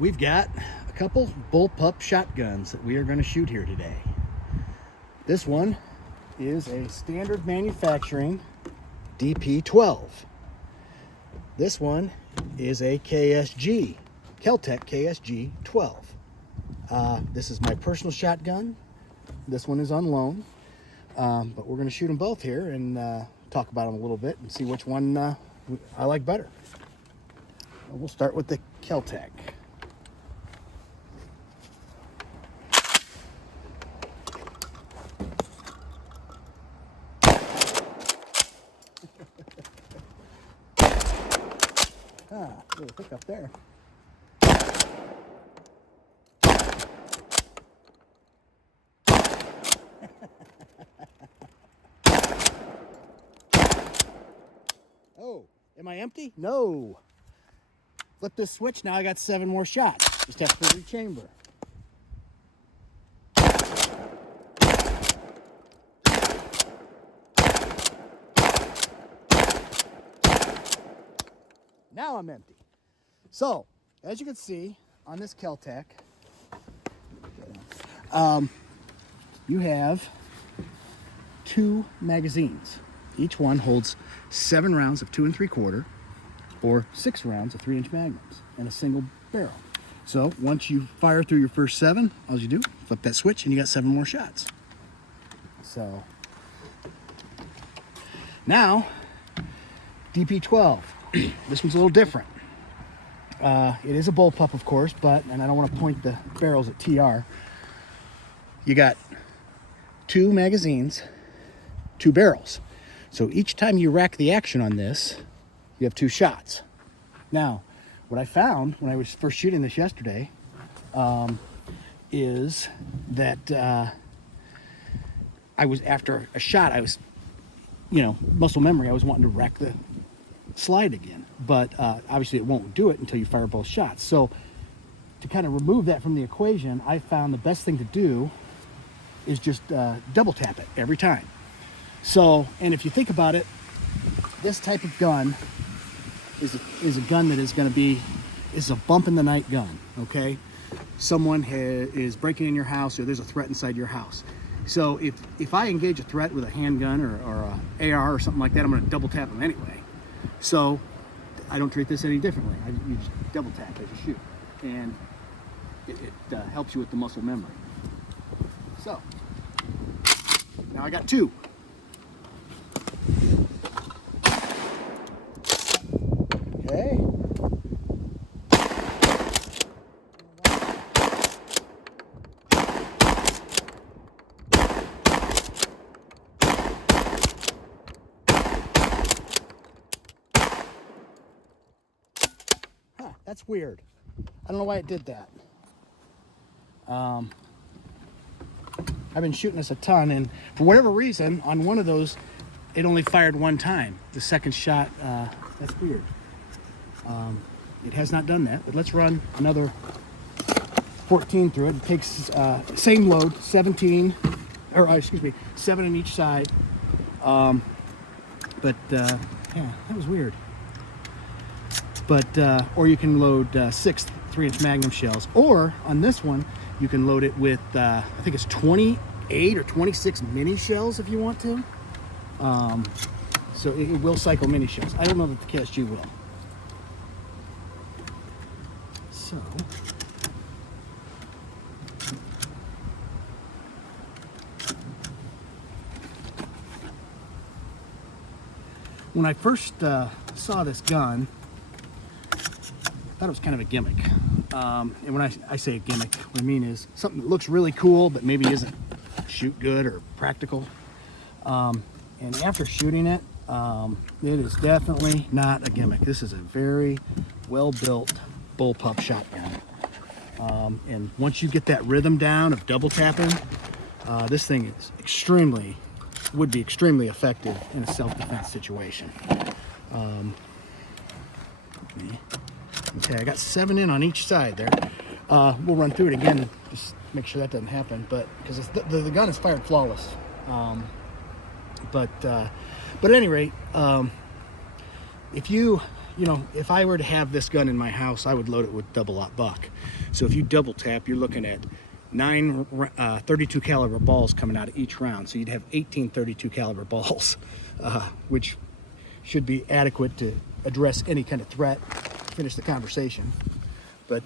We've got a couple bullpup shotguns that we are going to shoot here today. This one is a standard manufacturing DP-12. This one is a KSG, Keltec KSG-12. This is my personal shotgun. This one is on loan, but we're going to shoot them both here and talk about them a little bit and see which one I like better. We'll start with the Keltec. Little hiccup there. Oh, am I empty? No. Flip this switch, now I got 7 more shots. Just have to rechamber. Now I'm empty. So, as you can see on this Keltec, you have 2 magazines. Each one holds 7 rounds of 2 3/4 or 6 rounds of 3-inch magnums and a single barrel. So once you fire through your first 7, all you do, flip that switch and you got 7 more shots. So now, DP-12. This one's a little different. It is a bullpup, of course, and I don't want to point the barrels at TR. You got 2 magazines, 2 barrels. So each time you rack the action on this, you have 2 shots. Now, what I found when I was first shooting this yesterday is that I was, after a shot, I was, muscle memory, I was wanting to rack the slide again, but obviously it won't do it until you fire both shots. So to kind of remove that from the equation, I found the best thing to do is just double tap it every time. So, and if you think about it, this type of gun is a gun that is going to be, is a bump in the night gun, okay? Someone is breaking in your house, or there's a threat inside your house. So if I engage a threat with a handgun or a AR or something like that, I'm going to double tap them anyway. So I don't treat this any differently. You just double tap as you shoot, and it helps you with the muscle memory. So now I got 2. Okay. That's weird. I don't know why it did that. I've been shooting this a ton, and for whatever reason, on one of those, it only fired 1 time. The second shot, that's weird. It has not done that, but let's run another 14 through it. It takes same load, 7 on each side. Yeah, that was weird. But or you can load 6 3-inch Magnum shells, or on this one you can load it with I think it's 28 or 26 mini shells if you want to. So it will cycle mini shells. I don't know that the KSG will. So when I first saw this gun, I thought it was kind of a gimmick. And when I say a gimmick, what I mean is something that looks really cool but maybe isn't shoot good or practical. And after shooting it, it is definitely not a gimmick. This is a very well-built bullpup shotgun. And once you get that rhythm down of double tapping, this thing is would be extremely effective in a self-defense situation. Okay, I got 7 in on each side there. We'll run through it again, just make sure that doesn't happen. But because the gun is fired flawless. But at any rate, if you you know, if I were to have this gun in my house, I would load it with double-aught buck. So if you double tap, you're looking at 9 32 caliber balls coming out of each round. So you'd have 18 32 caliber balls, which should be adequate to address any kind of threat, finish the conversation. But,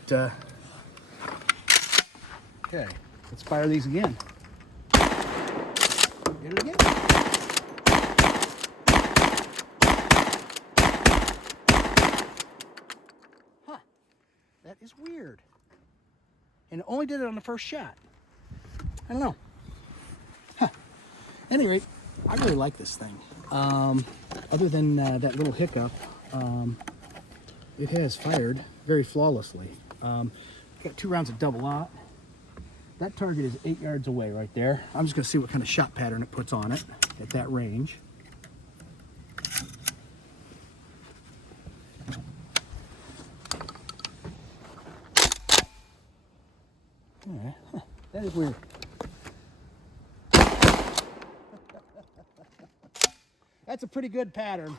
okay, let's fire these again. Hit it again. Huh, that is weird. And it only did it on the first shot. I don't know. Huh. At any rate, I really like this thing. Other than that little hiccup, it has fired very flawlessly. Got 2 rounds of double-aught. That target is 8 yards away right there. I'm just going to see what kind of shot pattern it puts on it at that range. Alright, huh. That is weird. That's a pretty good pattern.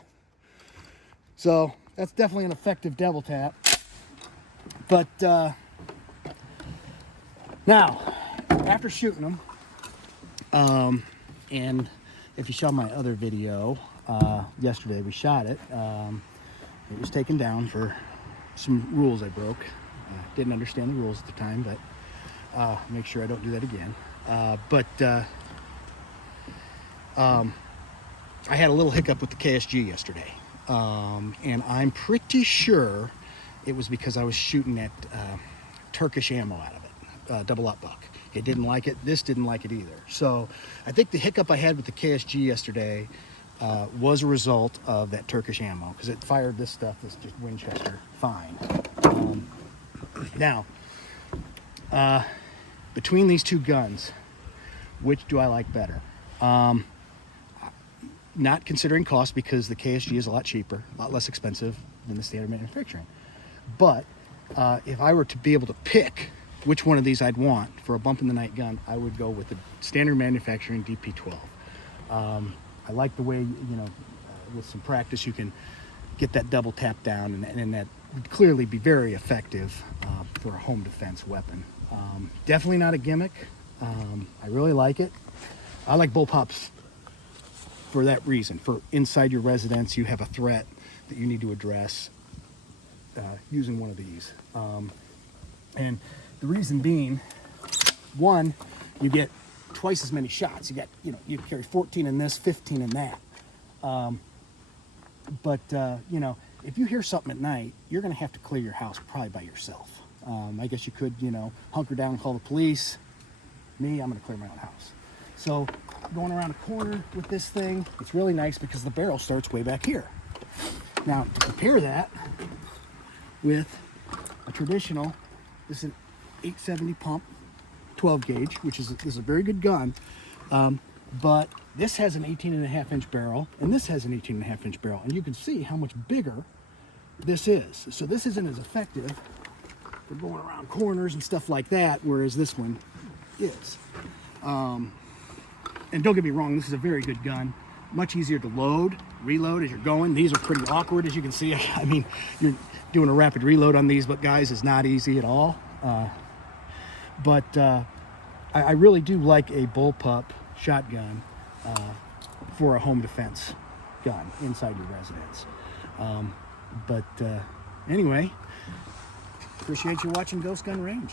So that's definitely an effective double tap. But now, after shooting them, and if you saw my other video, yesterday we shot it. It was taken down for some rules I broke. Didn't understand the rules at the time, but make sure I don't do that again. I had a little hiccup with the KSG yesterday, and I'm pretty sure it was because I was shooting at Turkish ammo out of it, double-aught buck. It didn't like it. This didn't like it either. So I think the hiccup I had with the KSG yesterday was a result of that Turkish ammo, because it fired this stuff, this just Winchester, fine. Now, between these two guns, which do I like better? Not considering cost, because the KSG is a lot cheaper, a lot less expensive than the standard manufacturing. But if I were to be able to pick which one of these I'd want for a bump in the night gun, I would go with the standard manufacturing DP-12. I like the way, you know, with some practice you can get that double tap down, and that would clearly be very effective for a home defense weapon. Definitely not a gimmick. I really like it. I like bullpups for that reason. For inside your residence, you have a threat that you need to address using one of these. And the reason being, one, you get twice as many shots. You get, you know, you carry 14 in this, 15 in that. You know, if you hear something at night, you're going to have to clear your house probably by yourself. I guess you could, you know, hunker down and call the police. Me, I'm going to clear my own house. So going around a corner with this thing, it's really nice because the barrel starts way back here. Now, to compare that with a traditional, this is an 870 pump 12 gauge, which is a very good gun, but this has an 18.5 inch barrel, and this has an 18.5 inch barrel, and you can see how much bigger this is. So this isn't as effective for going around corners and stuff like that, whereas this one is. And don't get me wrong, this is a very good gun. Much easier to load, reload as you're going. These are pretty awkward, as you can see. I mean, you're doing a rapid reload on these, but guys, is not easy at all. I really do like a Bullpup shotgun for a home defense gun inside your residence. Anyway, appreciate you watching Ghost Gun Range.